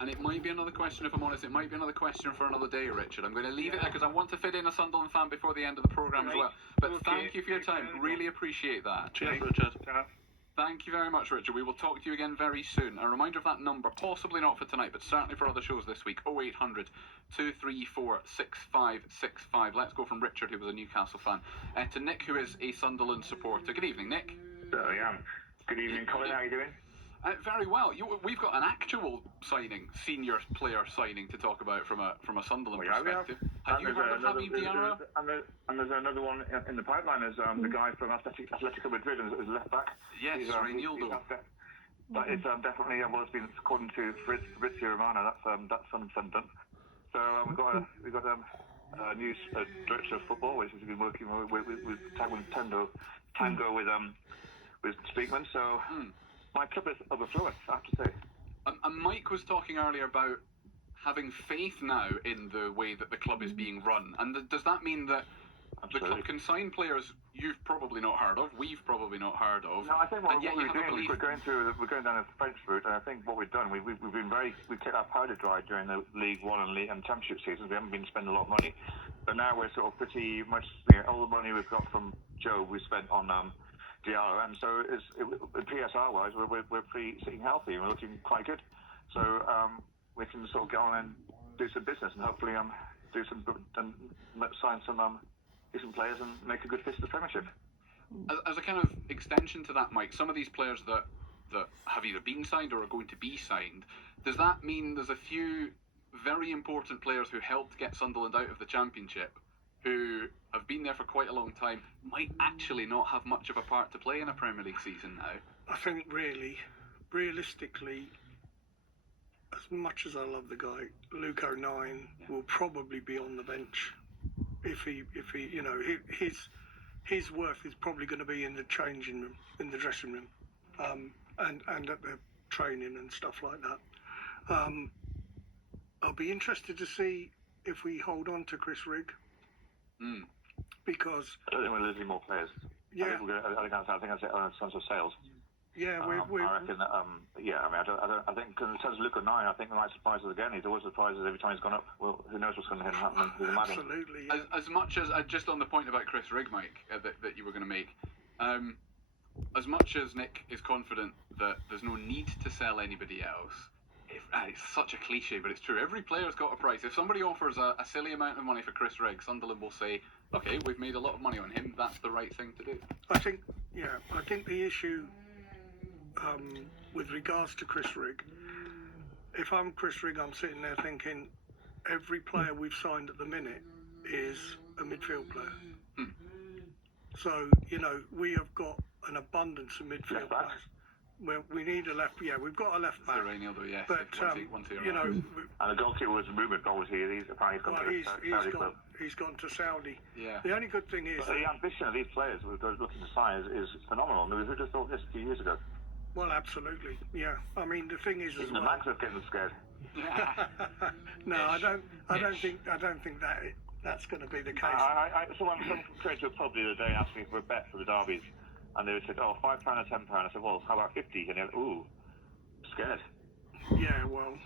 And it might be another question, if I'm honest, it might be another question for another day, Richard. I'm going to leave it there because I want to fit in a Sunderland fan before the end of the programme as well. But thank you for your time. Really appreciate that. Cheers, Richard. Thank you very much, Richard. We will talk to you again very soon. A reminder of that number, possibly not for tonight, but certainly for other shows this week, 0800 234 6565. Let's go from Richard, who was a Newcastle fan, to Nick, who is a Sunderland supporter. Good evening, Nick. There I am. Good evening, Colin. How are you doing? Very well. We've got an actual signing, senior player signing to talk about from a Sunderland perspective. Have you heard of Habib Diarra? And there's another one in the pipeline. There's the guy from Atletico Madrid as left back. Yes, Reinildo. But it's definitely it's been according to Fabrizio Romano. That's 100% done. So we've got a new director of football, which has been working with Tango with Speakman. So. My club is overflowing, I have to say. And Mike was talking earlier about having faith now in the way that the club is being run. And does that mean that the club can sign players you've probably not heard of, we've probably not heard of? No, I think what we're doing is we're going down the French route, and I think what we've done, we've kept our powder dry during the League One and Championship seasons. We haven't been spending a lot of money, but now we're sort of pretty much all the money we've got from Joe we spent on Diarra, and so PSR wise we're pretty sitting healthy and we're looking quite good, so we can sort of go on and do some business and hopefully sign some decent players and make a good fist of the Premiership. As a kind of extension to that, Mike, some of these players that have either been signed or are going to be signed, does that mean there's a few very important players who helped get Sunderland out of the Championship, who have been there for quite a long time, might actually not have much of a part to play in a Premier League season now? I think realistically, as much as I love the guy, Luke O'Nien will probably be on the bench. If he his worth is probably going to be in the changing room, in the dressing room, and at the training and stuff like that. I'll be interested to see if we hold on to Chris Rigg. Because I don't think we're losing more players. Yeah, I think that's it in terms of sales. Yeah, I reckon that. I think in terms of Luke O'Nien, I think he might surprise us again. He's always surprised us every time he's gone up. Well, who knows what's going to happen? Absolutely. Yeah. As much as just on the point about Chris Rigg, Mike, that you were going to make. As much as Nick is confident that there's no need to sell anybody else, it's such a cliche, but it's true. Every player's got a price. If somebody offers a silly amount of money for Chris Rigg, Sunderland will say, okay, we've made a lot of money on him, that's the right thing to do. I think the issue with regards to Chris Rigg, if I'm Chris Rigg, I'm sitting there thinking every player we've signed at the minute is a midfield player. So, we have got an abundance of midfield players. Well, we need a left. Yeah, we've got a left back. Yeah, but and the goalkeeper was rumoured. Obviously, he's apparently he's gone to Saudi. Yeah. The only good thing is the ambition of these players we're looking to sign is phenomenal. I mean, who'd have thought this a few years ago? Well, absolutely. Yeah. I mean, the thing is, even the Mags are getting scared. No, I don't think that's going to be the case. Someone came to a pub the other day and asked me for a bet for the derbies. And they said, £5 or £10. I said, well, how about 50? And they went, ooh, scared. Yeah, well,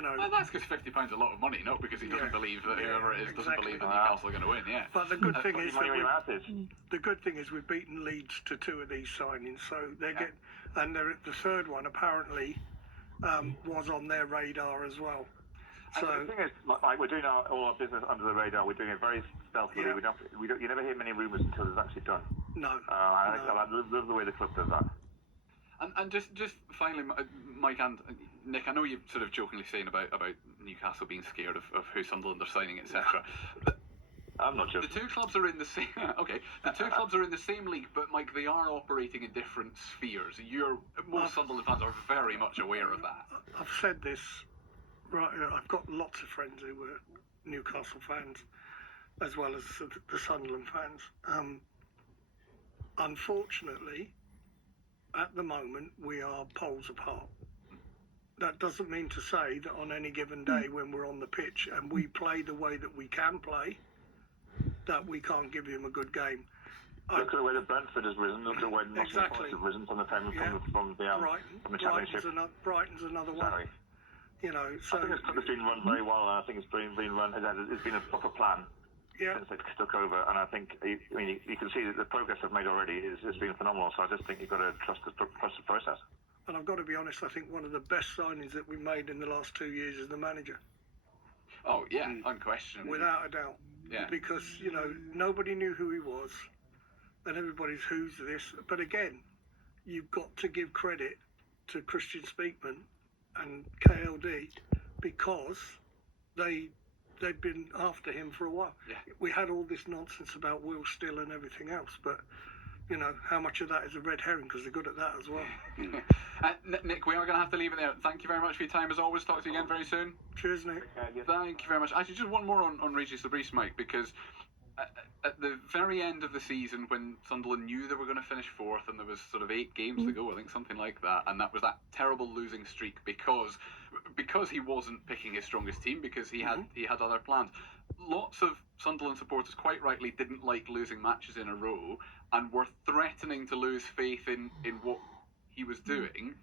Well, that's because £50 a lot of money, not because he doesn't believe that whoever it is doesn't believe that Newcastle are going to win, yeah. But the good thing is we've beaten Leeds to 2 of these signings, so and the third one apparently was on their radar as well. So and the thing is, like we're doing all our business under the radar. We're doing it very stealthily. Yeah. You never hear many rumours until it's actually done. No. I love the way the club does that. And just finally, Mike and Nick, I know you're sort of jokingly saying about Newcastle being scared of who Sunderland are signing, etc. I'm not joking. The two clubs are in the same. Okay, the two clubs are in the same league, but Mike, they are operating in different spheres. Most Sunderland fans are very much aware of that. I've said this. Right, I've got lots of friends who were Newcastle fans, as well as the Sunderland fans. Unfortunately, at the moment, we are poles apart. That doesn't mean to say that on any given day when we're on the pitch and we play the way that we can play, that we can't give him a good game. Look at the way that Brentford has risen. Look at the way Nottingham Forest have risen from the Championship. Brighton's another one. Sorry. You know, so I think it's been run very well, and I think it's been run. It's been a proper plan yeah. since they took over, and I think you can see that the progress they've made already has been phenomenal. So I just think you've got to trust the process. And I've got to be honest, I think one of the best signings that we made in the last 2 years is the manager. Oh yeah, unquestionably. Without a doubt. Yeah. Because, you know, nobody knew who he was, and everybody's who's this. But again, you've got to give credit to Christian Speakman and KLD because they've been after him for a while. Yeah. We had all this nonsense about Will Still and everything else, but you know, how much of that is a red herring because they're good at that as well. Nick, we are going to have to leave it there. Thank you very much for your time as always. Talk to you again very soon. Cheers, Nick. Thank you very much. Actually, just one more on Regis Labrise, Mike, because at the very end of the season when Sunderland knew they were going to finish fourth and there was sort of 8 games to go, I think something like that, and that was that terrible losing streak because he wasn't picking his strongest team because he had other plans. Lots of Sunderland supporters quite rightly didn't like losing matches in a row and were threatening to lose faith in what he was doing.